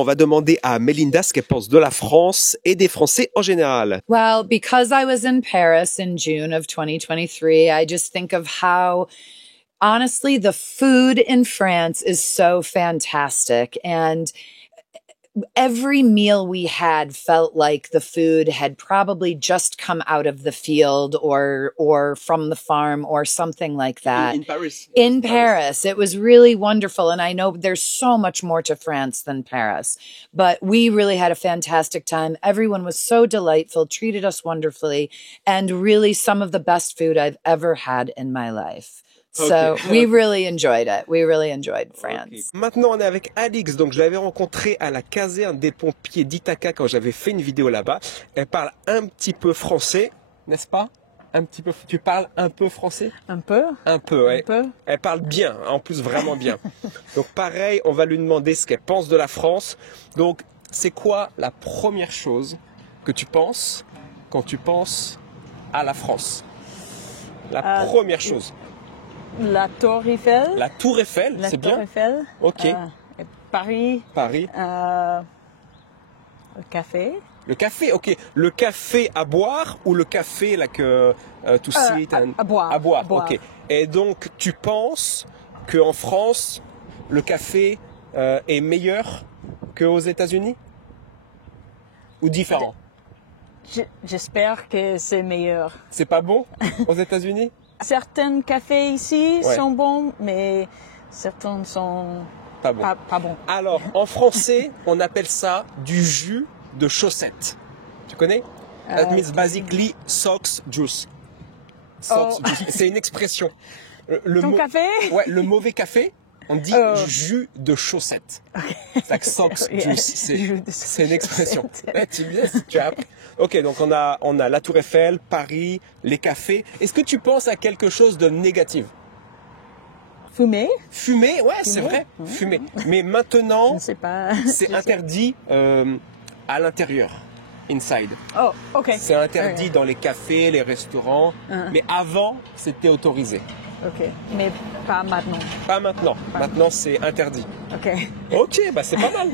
On va demander à Melinda ce qu'elle pense de la France et des Français en général. Well, because I was in Paris in June of 2023, I just think of how, honestly, the food in France is so fantastic. And every meal we had felt like the food had probably just come out of the field or from the farm or something like that. In Paris. In Paris. It was really wonderful. And I know there's so much more to France than Paris, but we really had a fantastic time. Everyone was so delightful, treated us wonderfully, and really some of the best food I've ever had in my life. So we really enjoyed it. We really enjoyed France. Okay. Maintenant, on est avec Alix. Donc, je l'avais rencontrée à la caserne des pompiers d'Ithaca quand j'avais fait une vidéo là-bas. Elle parle un petit peu français, n'est-ce pas? Un petit peu. Tu parles un peu français? Un peu. Un peu, ouais. Un peu. Elle parle bien, en plus vraiment bien. Donc, pareil, on va lui demander ce qu'elle pense de la France. Donc, c'est quoi la première chose que tu penses quand tu penses à la France? La première chose. La Tour Eiffel. La Tour Eiffel, c'est bien. La Tour Eiffel. Ok. Paris. Paris. Le café. Le café, ok. Le café à boire ou le café là que to sit à boire. À boire, ok. Et donc tu penses qu'en France le café est meilleur qu'aux États-Unis ou différent? J'espère que c'est meilleur. C'est pas bon aux États-Unis? Certains cafés ici Ouais. sont bons, mais certains sont Pas bon. pas bons. Alors en français on appelle ça du jus de chaussette. Tu connais? That means basically socks juice. Socks juice. C'est une expression. Ton café? Ouais, le mauvais café, on dit jus de chaussette. C'est like socks juice. C'est une expression. Ouais, tu as appris. Ok, donc on a la Tour Eiffel, Paris, les cafés. Est-ce que tu penses à quelque chose de négatif? Fumer? Fumer, ouais, c'est vrai. Fumer. Mais maintenant, c'est interdit à l'intérieur. Inside. Oh, ok. C'est interdit dans les cafés, les restaurants. Mais avant, c'était autorisé. Ok, mais pas maintenant. Pas maintenant. Maintenant, c'est interdit. Ok. Ok, bah c'est pas mal.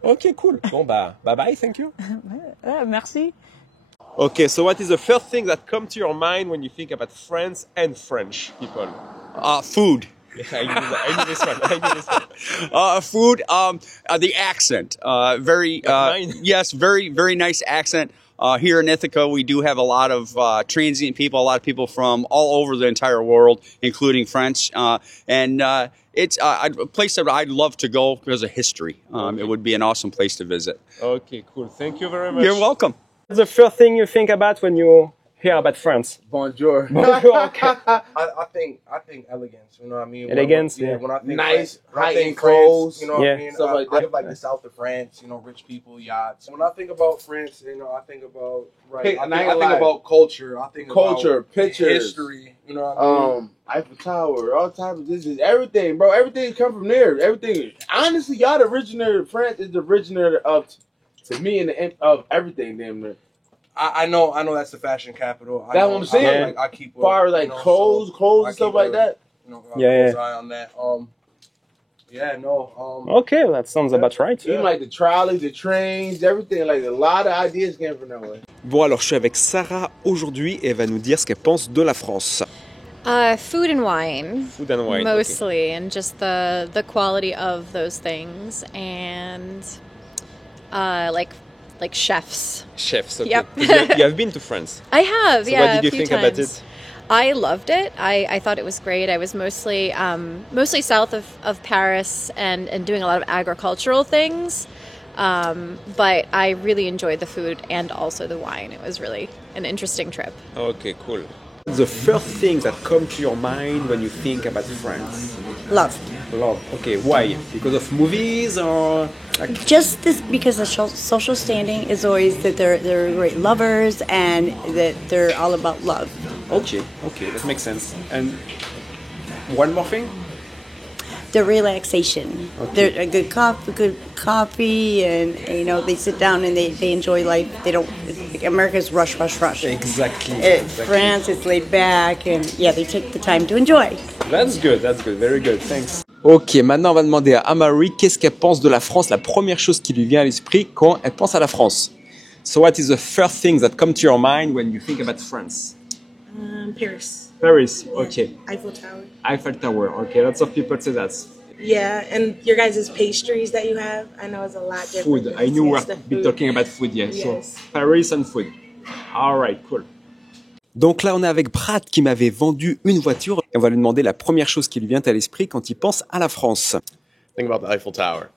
Ok, cool. Bon, bah, bye bye, thank you. Merci. Okay, so what is the first thing that comes to your mind when you think about France and French people? Food. I knew this one. Food. The accent. Yes, very, very nice accent. Here in Ithaca, we do have a lot of transient people, a lot of people from all over the entire world, including French. It's a place that I'd love to go because of history. It would be an awesome place to visit. Okay, cool. Thank you very much. You're welcome. What's the first thing you think about when you hear about France? Bonjour. Bonjour, okay. I think elegance, you know what I mean? Elegance, yeah. When I think Nice, high-end clothes, you know what I mean? stuff like I that. think like the south of France, you know, rich people, yachts. When I think about France, you know, I think about I think about culture. I think Culture, about pictures, history. You know what I mean? Eiffel Tower, all types of this is everything, bro. Everything come from there. Everything. Honestly, y'all the originator. France is the originator of, to me, of everything. Damn near. I know that's the fashion capital. That's what I'm saying. I keep as far as like clothes and stuff like that. You know, close eye on that. Okay, that sounds about right. Even like the trolleys, the trains, everything. Like a lot of ideas came from that way. Bon, alors je suis avec Sarah aujourd'hui et elle va nous dire ce qu'elle pense de la France. Food and wine. Food and wine. Mostly, and just the quality of those things, and like chefs. Chefs, okay. Yep. You have been to France. I have, so yeah. What did you a few think times. about it? I loved it. I thought it was great. I was mostly south of Paris and doing a lot of agricultural things. But I really enjoyed the food and also the wine. It was really an interesting trip. Okay, cool. The first thing that comes to your mind when you think about France? Love. Love. Okay, why? Because of movies or? Just this, because the social standing is always that they're great lovers and that they're all about love. Okay, that makes sense. And one more thing? The relaxation. Okay. They're good coffee, and you know they sit down and they enjoy life. They don't. America's rush. Exactly. France is laid back, and yeah, they take the time to enjoy. That's good. Very good. Thanks. Ok, maintenant on va demander à Amari qu'est-ce qu'elle pense de la France, la première chose qui lui vient à l'esprit quand elle pense à la France. So what is the first thing that comes to your mind when you think about France? Paris. Paris, Yeah. okay. Eiffel Tower. Eiffel Tower, okay. Lots of people say that. Yeah, and your guys' pastries that you have, I know it's a lot different. Food, I knew we'll be talking about food, yeah. Yes. So Paris and food. All right, cool. Donc là, on est avec Brad qui m'avait vendu une voiture. Et on va lui demander la première chose qui lui vient à l'esprit quand il pense à la France. Think about the Eiffel Tower.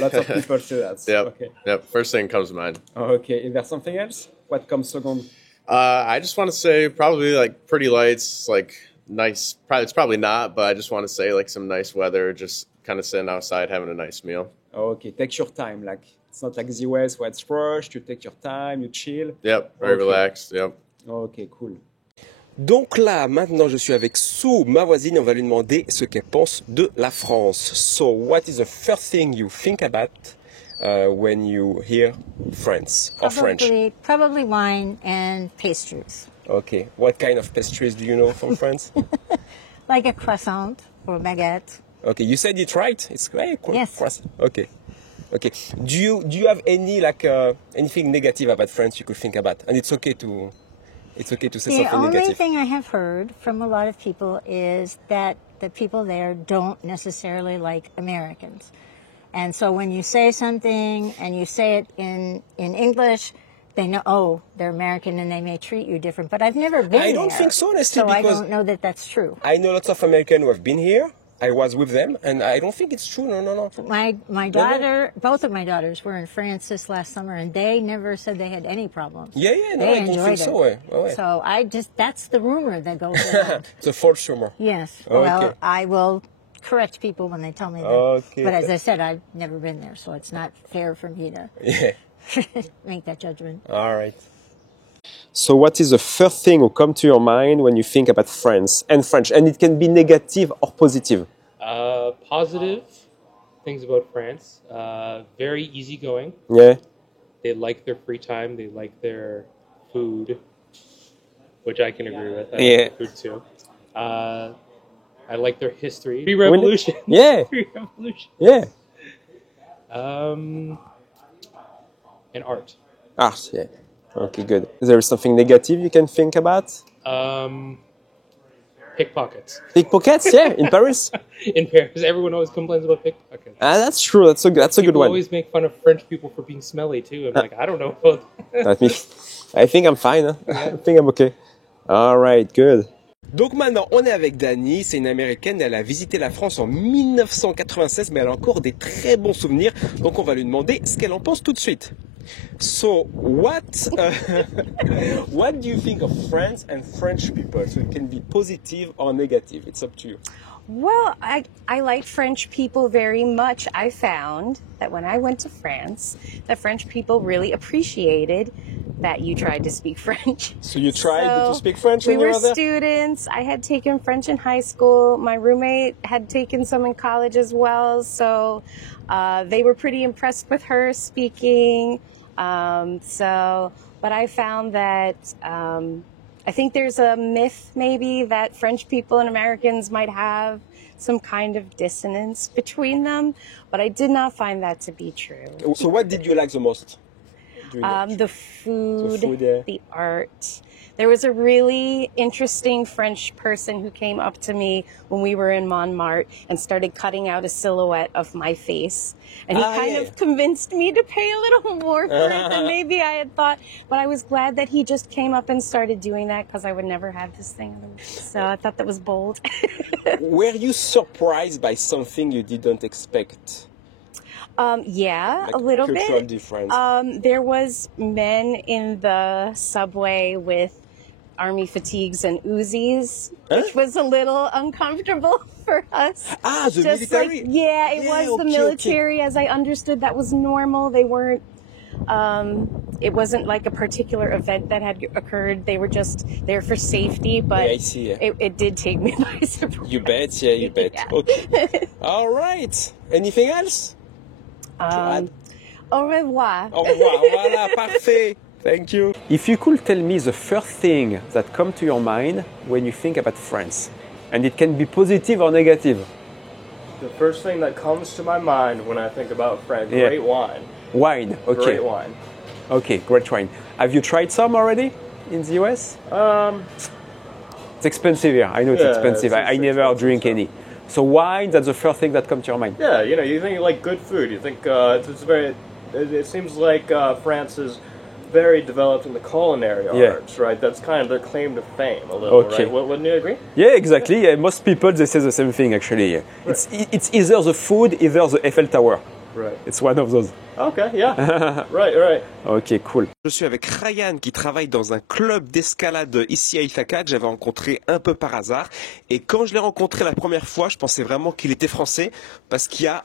Lots of people say that. Yep. Okay. Yep. First thing comes to mind. Okay. Is there something else? What comes second? I just want to say probably like pretty lights, like nice. Probably it's probably not, but I just want to say like some nice weather, just kind of sitting outside having a nice meal. Okay. Take your time. Like it's not like the US where it's rushed. You take your time. You chill. Yep. Very relaxed. Yep. Ok, cool. Donc là, maintenant, je suis avec Sue, ma voisine, et on va lui demander ce qu'elle pense de la France. So, what is the first thing you think about when you hear France or French? Probably wine and pastries. Okay. What kind of pastries do you know from France? Like a croissant or baguette. Okay, you said it right. It's very cool. Yes. Croissant. Okay. Okay. Do you have any anything negative about France you could think about? And it's okay to say something negative. The only thing I have heard from a lot of people is that the people there don't necessarily like Americans. And so when you say something and you say it in English, they know, oh, they're American and they may treat you different. But I've never been there. I don't think so, honestly, so I because don't know that that's true. I know lots of Americans who have been here. I was with them, and I don't think it's true. No. My daughter, both of my daughters were in France this last summer, and they never said they had any problems. Yeah, no, they I don't think so. Ouais. So that's the rumor that goes around. It's a false rumor. Yes. Okay. Well, I will correct people when they tell me that. Okay. But as I said, I've never been there, so it's not fair for me to make that judgment. All right. So what is the first thing that comes to your mind when you think about France and French? And it can be negative or positive. Positive things about France. Very easygoing. Yeah. They like their free time. They like their food, which I can agree with. I like food too. I like their history. Pre-revolution. Yeah. Pre-revolution. Yeah. And art. Art, yeah. Okay, good. Is there something negative you can think about? Pickpockets. Pickpockets, yeah, in Paris. In Paris, everyone always complains about pickpockets. That's true. That's a good one. People always make fun of French people for being smelly too. I'm like, I don't know about that. I think I'm fine. Huh? I think I'm okay. All right, good. Donc maintenant, on est avec Dani, c'est une Américaine, elle a visité la France en 1996, mais elle a encore des très bons souvenirs, donc on va lui demander ce qu'elle en pense tout de suite. So, what do you think of France and French people? So it can be positive or negative, it's up to you. Well, I like French people very much. I found that when I went to France, the French people really appreciated that you tried to speak French. So you tried to speak French when you you were there? We were students. I had taken French in high school. My roommate had taken some in college as well. So they were pretty impressed with her speaking. But I found that I think there's a myth maybe that French people and Americans might have some kind of dissonance between them, but I did not find that to be true. So what did you like the most? The food, the art. There was a really interesting French person who came up to me when we were in Montmartre and started cutting out a silhouette of my face. And he kind of convinced me to pay a little more for it than maybe I had thought. But I was glad that he just came up and started doing that because I would never have this thing otherwise. So I thought that was bold. Were you surprised by something you didn't expect? Yeah, like a little bit. Difference. There was men in the subway with army fatigues and Uzis, which was a little uncomfortable for us. Ah, the military? Like, yeah, it was the military. As I understood, that was normal. They weren't, it wasn't like a particular event that had occurred. They were just there for safety, but I see, it did take me by surprise. You bet, you bet. Yeah. Okay. All right. Anything else? Au revoir. Au revoir. Voilà, parfait. Thank you. If you could tell me the first thing that comes to your mind when you think about France, and it can be positive or negative. The first thing that comes to my mind when I think about France, great wine. Wine, okay. Great wine. Okay, great wine. Have you tried some already in the US? It's expensive here. I know it's expensive. I never drink any. So wine, that's the first thing that comes to your mind. Yeah, you know, you think you like good food. You think it's very. It seems like France is very developed in the culinary arts, right? That's kind of their claim to fame, a little, right? Wouldn't you agree? Yeah, exactly. Yeah, most people they say the same thing actually. Yeah. Right. It's either the food, either the Eiffel Tower. Right. It's one of those. Okay, yeah. right. Ok, cool. Je suis avec Ryan qui travaille dans un club d'escalade ici à Ifaka que j'avais rencontré un peu par hasard. Et quand je l'ai rencontré la première fois, je pensais vraiment qu'il était français parce qu'il a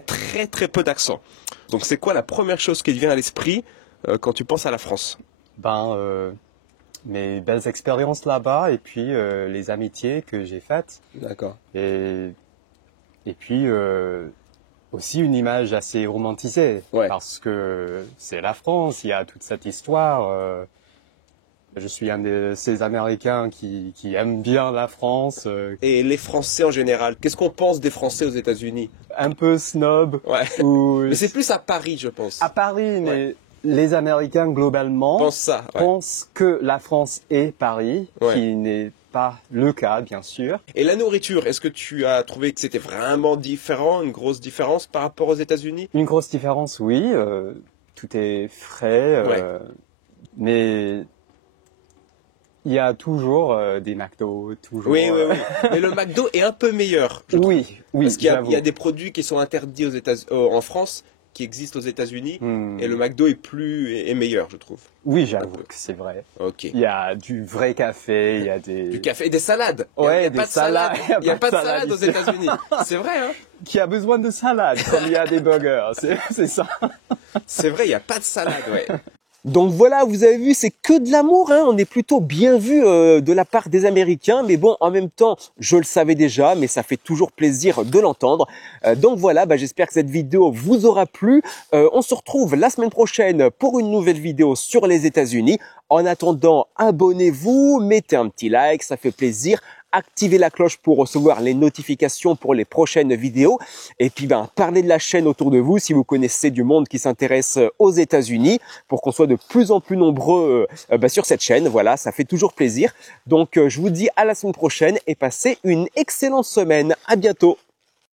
très peu d'accent. Donc c'est quoi la première chose qui te vient à l'esprit quand tu penses à la France? Mes belles expériences là-bas et puis les amitiés que j'ai faites. D'accord. Et puis aussi une image assez romantisée parce que c'est la France, il y a toute cette histoire. Je suis un de ces Américains qui aiment bien la France. Et les Français en général, qu'est-ce qu'on pense des Français aux États-Unis? Un peu snob. Mais c'est plus à Paris, je pense. À Paris, mais les Américains globalement pensent que la France est Paris, qui n'est pas le cas, bien sûr. Et la nourriture, est-ce que tu as trouvé que c'était vraiment différent, une grosse différence par rapport aux États-Unis? Une grosse différence, oui. Tout est frais, mais il y a toujours des McDo, toujours. Oui. Mais le McDo est un peu meilleur. Oui. Parce qu'il y a des produits qui sont interdits en France, qui existent aux États-Unis, et le McDo est meilleur, je trouve. Oui, j'avoue que c'est vrai. Ok. Il y a du vrai café, il y a du café et des salades. Ouais, des salades. Il n'y a pas de salade aux États-Unis. C'est vrai, hein? Qui a besoin de salade, comme il y a des burgers, c'est ça. C'est vrai, il n'y a pas de salade, ouais. Donc voilà, vous avez vu, c'est que de l'amour, hein. On est plutôt bien vu de la part des Américains, mais bon, en même temps, je le savais déjà, mais ça fait toujours plaisir de l'entendre. Donc voilà, j'espère que cette vidéo vous aura plu. On se retrouve la semaine prochaine pour une nouvelle vidéo sur les États-Unis. En attendant, abonnez-vous, mettez un petit like, ça fait plaisir. Activez la cloche pour recevoir les notifications pour les prochaines vidéos. Et puis, parlez de la chaîne autour de vous si vous connaissez du monde qui s'intéresse aux États-Unis pour qu'on soit de plus en plus nombreux sur cette chaîne. Voilà, ça fait toujours plaisir. Donc, je vous dis à la semaine prochaine et passez une excellente semaine. À bientôt.